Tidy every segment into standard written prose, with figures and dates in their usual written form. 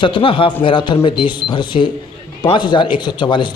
Satna half marathon में देश भर से 5,144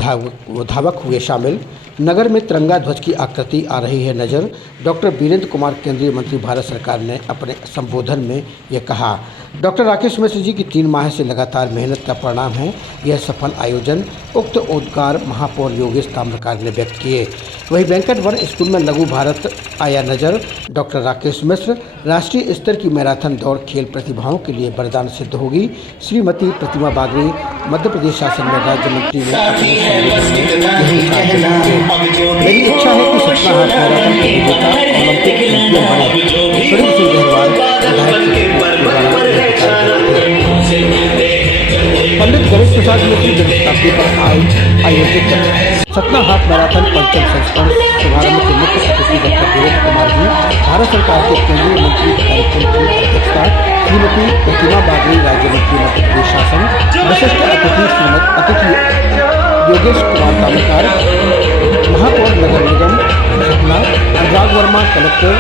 धावक हुए शामिल। नगर में तिरंगा ध्वज की आकृति आ रही है नजर। डॉक्टर वीरेंद्र कुमार केंद्रीय मंत्री भारत सरकार ने अपने संबोधन में ये कहा। डॉक्टर राकेश मिश्र जी की 3 माह से लगातार मेहनत का परिणाम है यह सफल आयोजन। उक्त उद्गार महापौर योगेश ताम्रकार ने व्यक्त किए। वहीं बैंकट वन स्कूल में लघु भारत आया नजर। डॉक्टर राकेश मिश्र राष्ट्रीय स्तर की मैराथन दौड़ खेल प्रतिभाओं के लिए वरदान सिद्ध होगी। श्रीमती प्रतिमा बागड़ी मध्य प्रदेश शासन में राज्य मंत्री ने अपने संबोधन में मेरी इच्छा है कि सतना हाफ मैराथन के विजेता ओलंपिक चैंपियन बने। स्वरूप सिंह गहरवाल पंडित गणेश प्रसाद मिश्र जन्म शताब्दी पर आयोजित सतना हाफ मैराथन पंचम संस्करण शुभारंभ के मुख्य अतिथि डॉक्टर वीरेंद्र कुमार जी, भारत सरकार के केंद्रीय मंत्री कार्यक्रम की अध्यक्षता श्रीमती प्रतिमा बागड़ी राज्य मंत्री मध्य प्रदेश शासन, विशिष्ट अतिथि योगेश कुमार ताम्रकार, महापौर नगर निगम सतना, अनुराग वर्मा कलेक्टर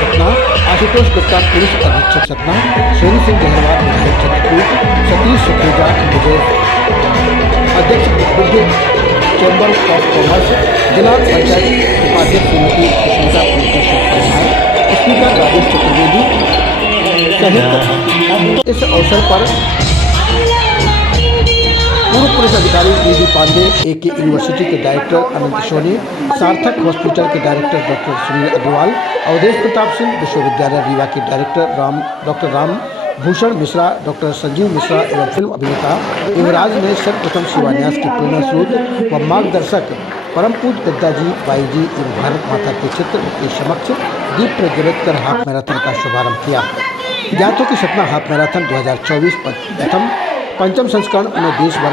सतना, आशुतोष गुप्ता पुलिस अधीक्षक सतना, स्वरूप सिंह गहरवाल विधायक चित्रकूट, सतीश सुखेजा अध्यक्ष चैम्बर ऑफ कॉमर्स, जिला पंचायत उपाध्यक्ष श्रीमती सुष्मिता स्पीकर राजेश चतुर्वेदी सहित इस अवसर पर पूर्व पुलिस अधिकारी डी पांडे, AK यूनिवर्सिटी के डायरेक्टर अनंत सोनी, सार्थक हॉस्पिटल के डायरेक्टर डॉक्टर सुनील अग्रवाल, अवधेश प्रताप सिंह विश्वविद्यालय रीवा के director doctor Ram Bhushan Mishra, doctor Sanjeev Mishra एवं फिल्म अभिनेता युवराज ने सर्वप्रथम शिवान्यास के प्रेरणा स्रोत व मार्गदर्शक परम पूज्य दद्दाजी बाई जी एवं भारत माता के चित्र के समक्ष दीप प्रज्वलित कर हाफ मैराथन का शुभारंभ किया। ज्ञात हो कि सतना हाफ मैराथन 2024 पंचम संस्करण में देश भर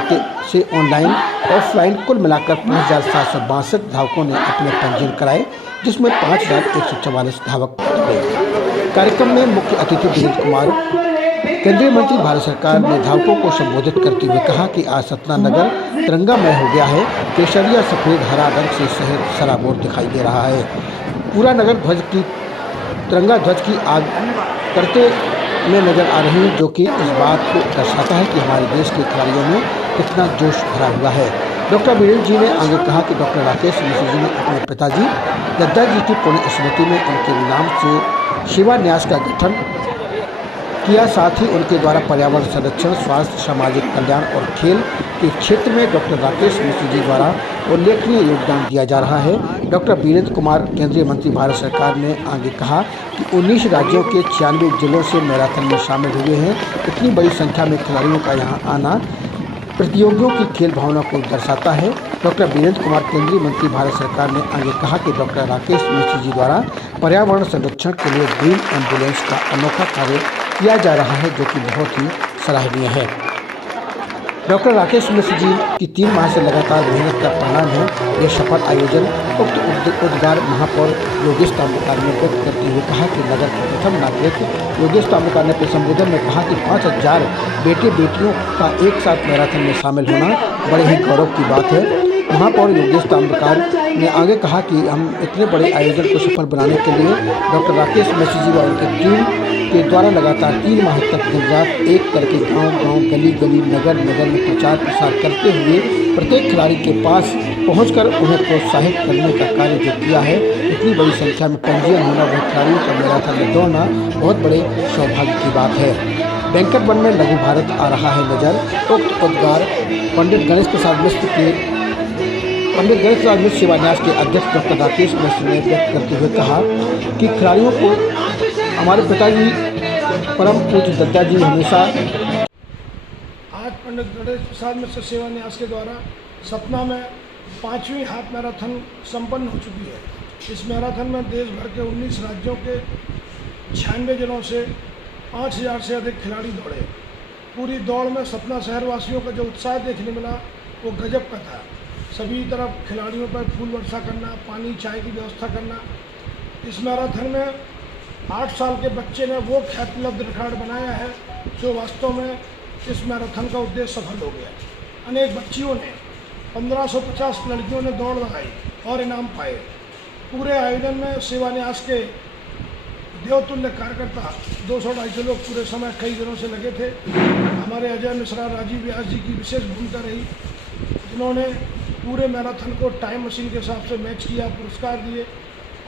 से ऑनलाइन ऑफलाइन कुल मिलाकर 5,762 धावकों ने अपने पंजीयन कराए, जिसमें 5,144 धावक हुए। कार्यक्रम में मुख्य अतिथि वीरेंद्र कुमार केंद्रीय मंत्री भारत सरकार ने धावकों को संबोधित करते हुए कहा कि आज सतना नगर तिरंगामय हो गया है। केसरिया सफेद हरा रंग से शहर सराबोर दिखाई दे रहा है। पूरा नगर तिरंगा ध्वज की आग करते में नजर आ रही है, जो कि इस बात को दर्शाता है कि हमारे देश के खिलाड़ियों में कितना जोश भरा हुआ है। डॉक्टर वीरेंद्र जी ने आगे कहा कि डॉक्टर राकेश मिश्र जी ने अपने पिताजी दद्दाजी की पुण्य स्मृति में उनके नाम से शिवान्यास का गठन किया। साथ ही उनके द्वारा पर्यावरण संरक्षण, स्वास्थ्य, सामाजिक कल्याण और खेल के क्षेत्र में डॉक्टर राकेश मिश्र जी द्वारा उल्लेखनीय योगदान दिया जा रहा है। डॉक्टर वीरेंद्र कुमार केंद्रीय मंत्री भारत सरकार ने आगे कहा कि 19 राज्यों के 96 जिलों से मैराथन में शामिल हुए हैं। इतनी बड़ी संख्या में खिलाड़ियों का यहाँ आना प्रतियोगियों की खेल भावना को दर्शाता है। डॉक्टर वीरेंद्र कुमार केंद्रीय मंत्री भारत सरकार ने आगे कहा कि डॉक्टर राकेश मिश्र जी द्वारा पर्यावरण संरक्षण के लिए ग्रीन एम्बुलेंस का अनोखा कार्य किया जा रहा है, जो कि बहुत ही सराहनीय है। डॉक्टर राकेश मिश्र जी की 3 माह से लगातार मेहनत का परिणाम है यह सफल आयोजन। उक्त उद्गार महापौर योगेश ताम्रकार ने व्यक्त करते हुए कहा कि नगर के प्रथम नागरिक योगेश ताम्रकार ने अपने संबोधन में कहा कि 5,000 बेटे बेटियों का एक साथ मैराथन में शामिल होना बड़े ही गौरव की बात है। महापौर योगेश ताम्रकार ने आगे कहा कि हम इतने बड़े आयोजन को सफल बनाने के लिए डॉक्टर राकेश मिश्र जी व उनकी टीम के द्वारा लगातार 3 माह तक दिन रात एक करके गांव-गांव, गली-गली, नगर-नगर में प्रचार प्रसार करते हुए प्रत्येक खिलाड़ी के पास पहुंचकर उन्हें प्रोत्साहित करने का कार्य जो किया है। इतनी बड़ी संख्या में पंजीयन होना व खिलाड़ियों का मैराथन में दौड़ना बहुत बड़े सौभाग्य की बात है। बैंकट वन में लघु भारत आ रहा है नजर। उक्त उद्गार पंडित गणेश प्रसाद मिश्र शिवान्यास के अध्यक्ष डॉक्टर राकेश मिश्र ने व्यक्त करते हुए कहा कि खिलाड़ियों को हमारे पिताजी परम पूज्य दद्दाजी हमेशा। आज पंडित गणेश प्रसाद मिश्र शिवान्यास के द्वारा सतना में 5वीं हाफ मैराथन संपन्न हो चुकी है। इस मैराथन में देश भर के 19 राज्यों के 96 जिलों से 5,000 से अधिक खिलाड़ी दौड़े। पूरी दौड़ में सतना शहरवासियों का जो उत्साह देखने मिला वो गजब का था। सभी तरफ खिलाड़ियों पर फूल वर्षा करना, पानी चाय की व्यवस्था करना। इस मैराथन में 8 साल के बच्चे ने वो ख्यातिलब्ध रिकॉर्ड बनाया है जो वास्तव में इस मैराथन का उद्देश्य सफल हो गया। अनेक बच्चियों ने 1550 लड़कियों ने दौड़ लगाई और इनाम पाए। पूरे आयोजन में शिवान्यास के देवतुल्य कार्यकर्ता 200-250 लोग पूरे समय कई दिनों से लगे थे। हमारे अजय मिश्रा, राजीव व्यास जी की विशेष भूमिका रही, जिन्होंने पूरे मैराथन को टाइम मशीन के हिसाब से मैच किया, पुरस्कार दिए।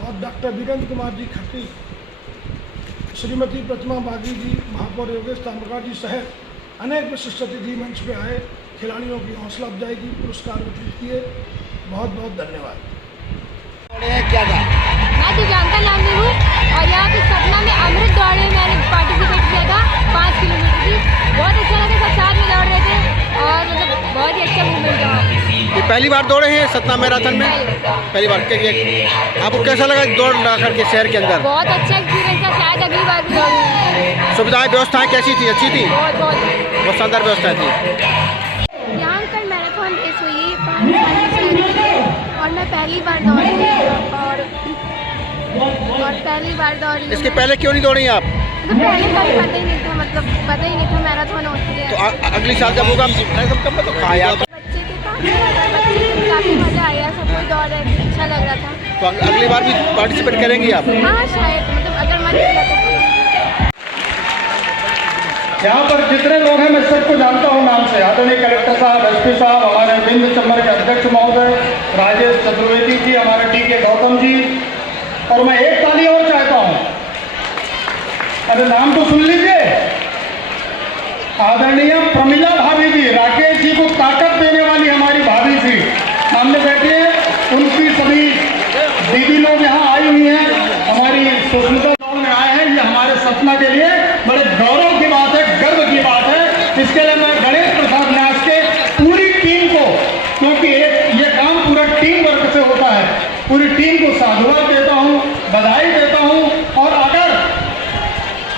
और डॉक्टर वीरेंद्र कुमार जी खट्टी, श्रीमती प्रतिमा बागी जी, महापौर योगेश ताम्रकार जी सहित अनेक विशिष्ट अतिथि मंच पे आए, खिलाड़ियों की हौसला अफजाई की, पुरस्कार वितरित किए। बहुत बहुत धन्यवाद। क्या था? मैं दिव्यांका नामी हूँ और यहाँ पे सपना में अमृत दौड़ में मैंने पार्टिसिपेट किया था 5 किलोमीटर की। बहुत अच्छा लगा, सब साथ में दौड़ रहे थे और मतलब बहुत ही अच्छा मूवमेंट रहा। ये पहली बार दौड़े हैं सतना मैराथन में? पहली बार। आपको कैसा लगा दौड़ लगा करके शहर के अंदर? बहुत अच्छा एक्सपीरियंस था, शायद अगली बार भी दौड़ूंगी। सुविधाएं व्यवस्थाएं कैसी थी? अच्छी थी? बहुत शानदार व्यवस्था थी। यहाँ कल मैराथन रेस हुई 5 साल से और मैं पहली बार दौड़ी और पहली बार दौड़ी। इसके पहले क्यों नहीं दौड़ी आप? तो पहले कभी पता ही नहीं था, मतलब पता ही नहीं था मैराथन होती है। तो अगली साल जब होगा तो कहा यार। बच्चे के काफ़ी मज़ा आया, सब कोई दौड़ रहे थे, अच्छा लग रहा था। तो अगली बार भी पार्टिसिपेट करेंगी आप? हाँ शायद, मतलब अगर मन किया तो। यहाँ पर जितने लोग हैं मैं सबको जानता हूँ नाम से। आदरणीय कलेक्टर साहब, एसपी साहब, हमारे बिंद चंबर के अध्यक्ष महोदय राजेश चतुर्वेदी जी, हमारे डी के गौतम जी, और मैं एक ताली और चाहता हूँ। अरे नाम तो सुन लीजिए। आदरणीय प्रमिला भाभी जी, राकेश जी को ताकत देने वाली हमारी भाभी जी सामने बैठी है। उनकी सभी दीदी लोग यहाँ आई हुई हैं, हमारी स्वतंत्रता दौड़ में आए हैं। ये हमारे सपना के लिए बड़े गौरव की बात है, गर्व की बात है। इसके लिए मैं गणेश प्रसाद न्यास के पूरी टीम को, क्योंकि ये काम पूरा टीम वर्क से होता है, पूरी टीम को साधुवाद देता हूँ, बधाई देता हूँ। और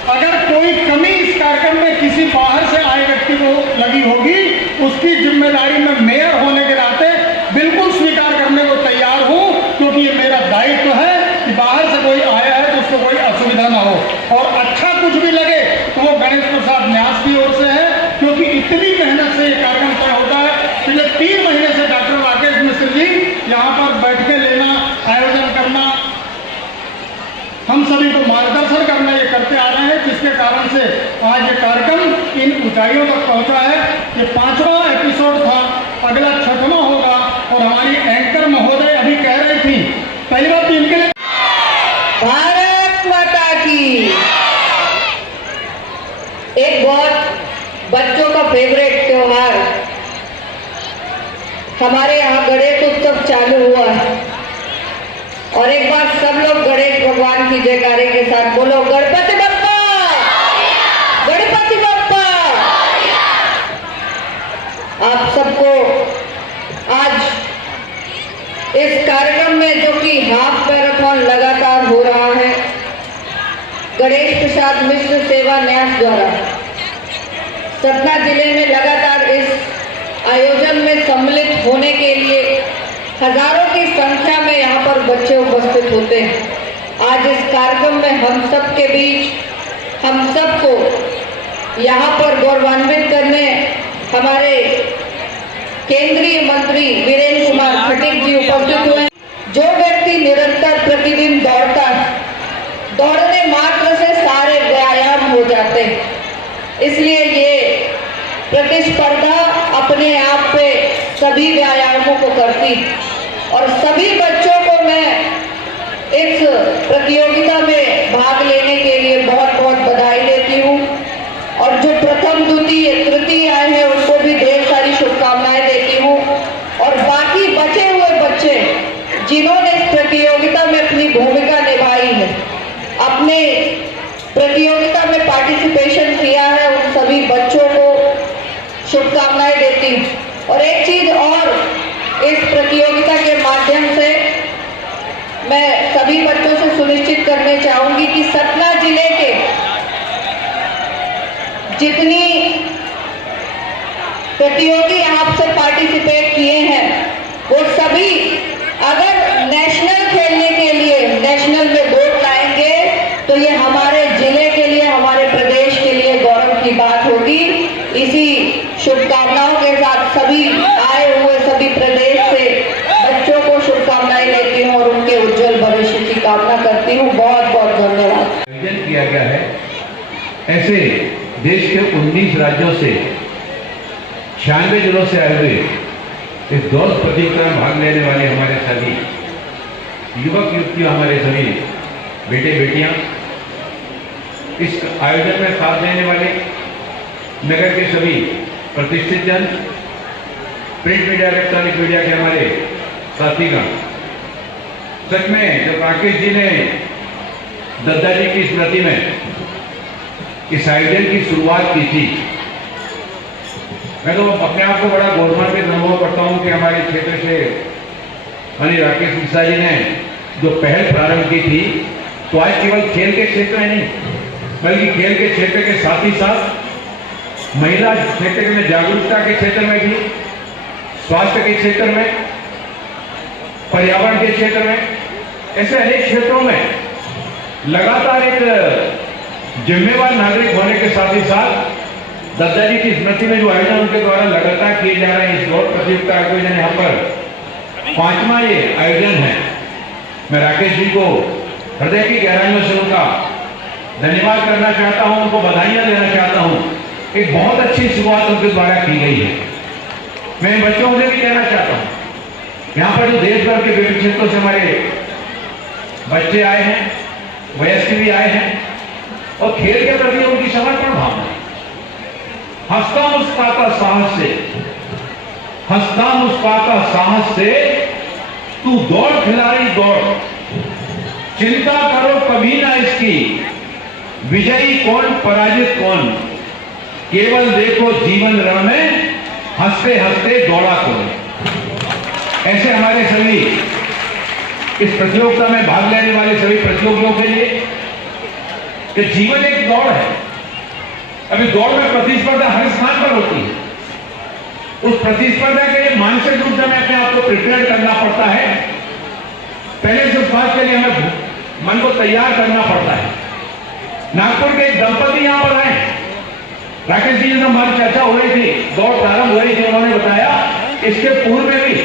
अगर कोई कमी इस कार्यक्रम में किसी बाहर से आए व्यक्ति को लगी होगी, उसकी जिम्मेदारी मैं मेयर होने के नाते बिल्कुल स्वीकार करने को तैयार हूँ, क्योंकि ये मेरा दायित्व है कि बाहर से कोई आया है तो उसको कोई असुविधा ना हो। और अच्छा कुछ भी लगे तो वो गणेश प्रसाद न्यास की ओर से है, क्योंकि इतनी मेहनत से ये कार्यक्रम तय होता है। पिछले 3 महीने से डॉक्टर राकेश मिश्र जी यहाँ पर बैठ के लेना, आयोजन करना, हम सभी को मार्गदर्शन करना ये करते आ रहे हैं, जिसके कारण से आज ये कार्यक्रम इन ऊंचाइयों तक पहुंचा है। ये 5वां एपिसोड था, अगला 6वां होगा। और हमारी एंकर महोदय अभी कह रही थी, पहली बात तो इनके लिए भारत माता की। एक बहुत बच्चों का फेवरेट त्योहार हमारे यहाँ गणेश उत्सव चालू हुआ है, और एक बार सब लोग गणेश भगवान की जयकारे के साथ बोलो, गणपति बप्पा, गणपति बप्पा। आप सबको आज इस कार्यक्रम में, जो कि हाफ मैराथन लगातार हो रहा है, गणेश प्रसाद मिश्र सेवा न्यास द्वारा सतना जिले में लगातार इस आयोजन में सम्मिलित होने के लिए हजारों की संख्या में यहाँ पर बच्चे उपस्थित होते हैं। आज इस कार्यक्रम में हम सब के बीच हम सबको यहाँ पर गौरवान्वित करने हमारे केंद्रीय मंत्री वीरेंद्र कुमार खटीक जी उपस्थित हुए। जो व्यक्ति निरंतर प्रतिदिन दौड़ता है, दौड़ने मात्र से सारे व्यायाम हो जाते हैं। इसलिए ये प्रतिस्पर्धा अपने आप पे सभी व्यायामों को करती, और सभी बच्चों को मैं इस प्रतियोगिता में भाग लेने के लिए बहुत बहुत बधाई देती हूँ। और जो प्रथम, द्वितीय, तृतीय आए हैं उनको भी ढेर सारी शुभकामनाएं देती हूँ। और बाकी बचे हुए बच्चे जिन्होंने इस प्रतियोगिता में अपनी भूमिका निभाई है, अपने प्रतियोगिता में पार्टिसिपेशन किया है, उन सभी बच्चों को शुभकामनाएं देती हूँ। और एक चीज और, इस प्रतियोगिता के माध्यम से मैं सभी बच्चों से सुनिश्चित करने चाहूंगी कि सतना जिले के जितनी प्रतियोगी यहाँ से पार्टिसिपेट किए हैं, वो सभी अगर नेशनल खेलने के लिए नेशनल में वोट लाएंगे तो ये हमारे जिले के लिए, हमारे प्रदेश के लिए गौरव की बात होगी। इसी शुभकामनाओं के साथ सभी आए हुए सभी प्रदेश से बच्चों को शुभकामनाएं देती हूँ और उनके उज्जवल भविष्य की कामना करती हूँ। बहुत बहुत धन्यवाद। किया गया है, ऐसे देश के 19 राज्यों से 96 जिलों से आए हुए इस दौड़ प्रतियोगिता में भाग लेने वाले हमारे सभी युवक युवतियां, हमारे सभी बेटे बेटियां, इस आयोजन में साथ देने वाले नगर के सभी प्रतिष्ठित जन, प्रिंट मीडिया, इलेक्ट्रॉनिक मीडिया के हमारे साथीगण, सच में जब राकेश जी ने दद्दा जी की स्मृति में इस आयोजन की शुरुआत की थी, मैं तो अपने आप को बड़ा गौरवान्वित अनुभव करता हूं कि हमारे क्षेत्र से माननीय राकेश मिश्रा जी ने जो पहल प्रारंभ की थी, तो आज केवल खेल के क्षेत्र में नहीं, बल्कि खेल के क्षेत्र के साथ ही साथ महिला क्षेत्र में, जागरूकता के क्षेत्र में भी, स्वास्थ्य के क्षेत्र में, पर्यावरण के क्षेत्र में, ऐसे अनेक क्षेत्रों में लगातार एक जिम्मेवार नागरिक होने के साथ ही साथ दद्दा जी की स्मृति में जो आयोजन उनके द्वारा लगातार किए जा रहे हैं, इस दौड़ प्रतियोगिता आयोजन यहाँ पर 5वां ये आयोजन है। मैं राकेश जी को हृदय की गहराइयों से उनका धन्यवाद करना चाहता हूं, उनको बधाइयां देना चाहता हूं। एक बहुत अच्छी शुरुआत उनके द्वारा की गई है। मैं बच्चों से भी कहना चाहता हूं, यहाँ पर जो देश भर के विभिन्न क्षेत्रों से हमारे बच्चे आए हैं, वयस्क भी आए हैं, और खेल के प्रति उनकी समर्पण भावना, हंसता मुस्कुराता साहस से, हंसता मुस्कुराता साहस से तू दौड़ खिलाड़ी दौड़, चिंता करो कभी ना इसकी, विजयी कौन पराजित कौन, केवल देखो जीवन रण में हंसते हंसते दौड़ा कौन। ऐसे हमारे सभी इस प्रतियोगिता में भाग लेने वाले सभी प्रतियोगियों के लिए कि जीवन एक दौड़ है। अभी दौड़ में प्रतिस्पर्धा हर स्थान पर होती है। उस प्रतिस्पर्धा के लिए मानसिक रूप से हमें अपने आप को प्रिपेयर करना पड़ता है। पहले से उस बात के लिए हमें मन को तैयार करना पड़ता है। नागपुर के एक दंपति यहां पर आए, राकेश जी से हमारी चर्चा हो रही थी, दौड़ प्रारंभ हो रही थी, उन्होंने बताया इसके पूर्व में भी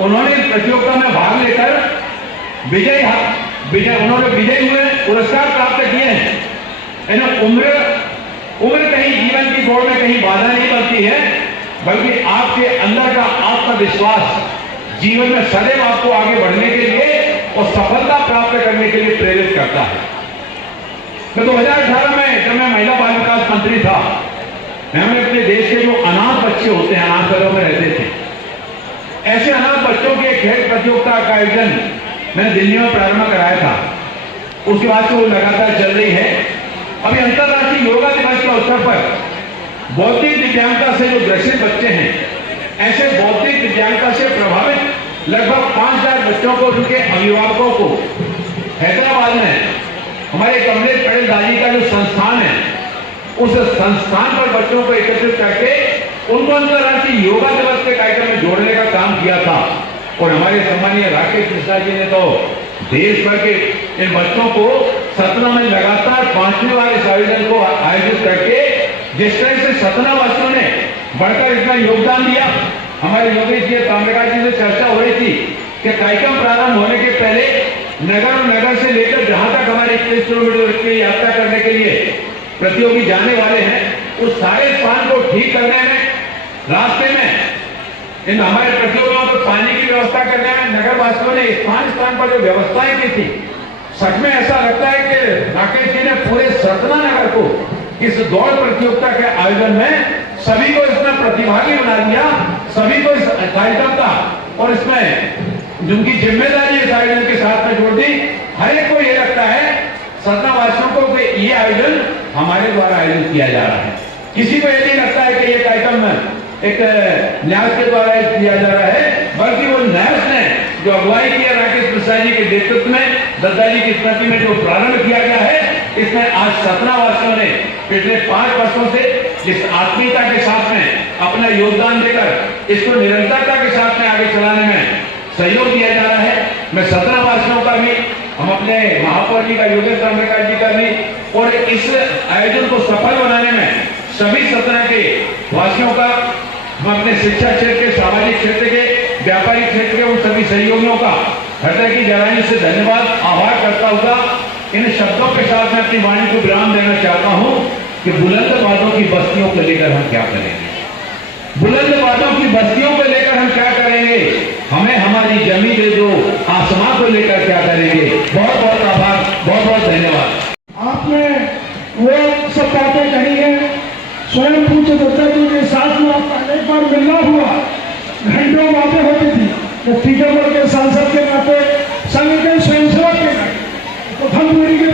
उन्होंने इस प्रतियोगिता में भाग लेकर उन्होंने विजयी हुए, पुरस्कार प्राप्त किए हैं। उम्र कहीं जीवन की दौड़ में कहीं बाधा नहीं बनती है, बल्कि आपके अंदर का आत्मविश्वास जीवन में सदैव आपको आगे बढ़ने के लिए और सफलता प्राप्त करने के लिए प्रेरित करता है। मैं 2018 में जब मैं महिला बाल विकास मंत्री था, मैंने अपने देश के जो अनाथ बच्चे होते हैं, अनाथ घरों में रहते थे, ऐसे अनाथ बच्चों की एक खेल प्रतियोगिता का आयोजन मैंने दिल्ली में प्रारंभ कराया था। उसके बाद से वो लगातार चल रही है। अभी अंतर्राष्ट्रीय योगा दिवस के अवसर पर बौद्धिक दिव्यांगता से जो ग्रसित बच्चे हैं, ऐसे बौद्धिक दिव्यांगता से प्रभावित लगभग 5000 बच्चों को, उनके अभिभावकों को हैदराबाद में हमारे कमलेश पटेल दादी का जो संस्थान है, उस संस्थान पर बच्चों को एकत्रित करके उनको अंतर्राष्ट्रीय योगा दिवस के कार्यक्रम में जोड़ने का काम किया था। और हमारे सम्मानीय राकेश मिश्रा जी ने तो देश भर के इन बच्चों को सतना में लगातार 5वीं बार इस आयोजन को आयोजित करके जिस तरह से सतना वासियों ने बढ़कर इतना योगदान दिया। हमारे योगेश जी ताम्रका जी से चर्चा हो रही थी कि कार्यक्रम प्रारंभ होने के पहले नगर से लेकर जहां तक हमारे 21 किलोमीटर की यात्रा करने के लिए प्रतियोगी जाने वाले हैं, उस सारे स्थान को ठीक करने में, रास्ते में इन हमारे प्रतियोगियों को पानी की व्यवस्था करने में नगर वासियों ने स्थान पर जो व्यवस्थाएं की थी, सच में ऐसा लगता है कि राकेश जी ने पूरे सतना नगर को इस दौड़ प्रतियोगिता के आयोजन में सभी को इसमें प्रतिभागी बना दिया, सभी को इस कार्यक्रम का और इसमें जिनकी जिम्मेदारी इस आयोजन के साथ में जोड़ दी। हर एक को ये लगता है, सतना वासियों को, कि ये आयोजन हमारे द्वारा आयोजित किया जा रहा है। किसी को ये नहीं लगता है कि ये कार्यक्रम एक न्यास के द्वारा किया जा रहा है, बल्कि वो न्यास ने जो अगुवाई किया राकेश मिश्रा जी के नेतृत्व में, दद्दा जी की स्मृति में जो प्रारंभ किया गया है, इसमें आज सतना वासियों ने पिछले 5 वर्षों से जिस आत्मीयता के साथ में अपना योगदान देकर इसको निरंतरता के साथ में आगे चलाने में सहयोग दिया जा रहा है। मैं सतना वासियों का भी, हम अपने महापौर जी का, योगेश ताम्रका जी का भी, और इस आयोजन को सफल बनाने में सभी सतना के वासियों का, हम अपने शिक्षा क्षेत्र के, सामाजिक क्षेत्र के, व्यापारिक क्षेत्र के उन सभी सहयोगियों का हृदय की गहराइयों से धन्यवाद, आभार करता हुआ इन शब्दों के साथ मैं अपनी वाणी को विराम देना चाहता हूं कि बुलंद बातों की बस्तियों को लेकर हम क्या करेंगे, बुलंद बातों की बस्तियों को लेकर हम क्या करेंगे, हमें हमारी जमीन दे दो, आसमां को लेकर क्या करेंगे। बहुत बहुत आभार, बहुत बहुत धन्यवाद। आपने वो सब बातें कही है, स्वयं पूज्य दत्ता जी के साथ में आपका अनेक बार मिलना हुआ, घंटों बातें होती थी। तो टीकमगढ़ के सांसद के नाते, संघ के स्वयंसेवक के नाते, प्रथम पीढ़ी के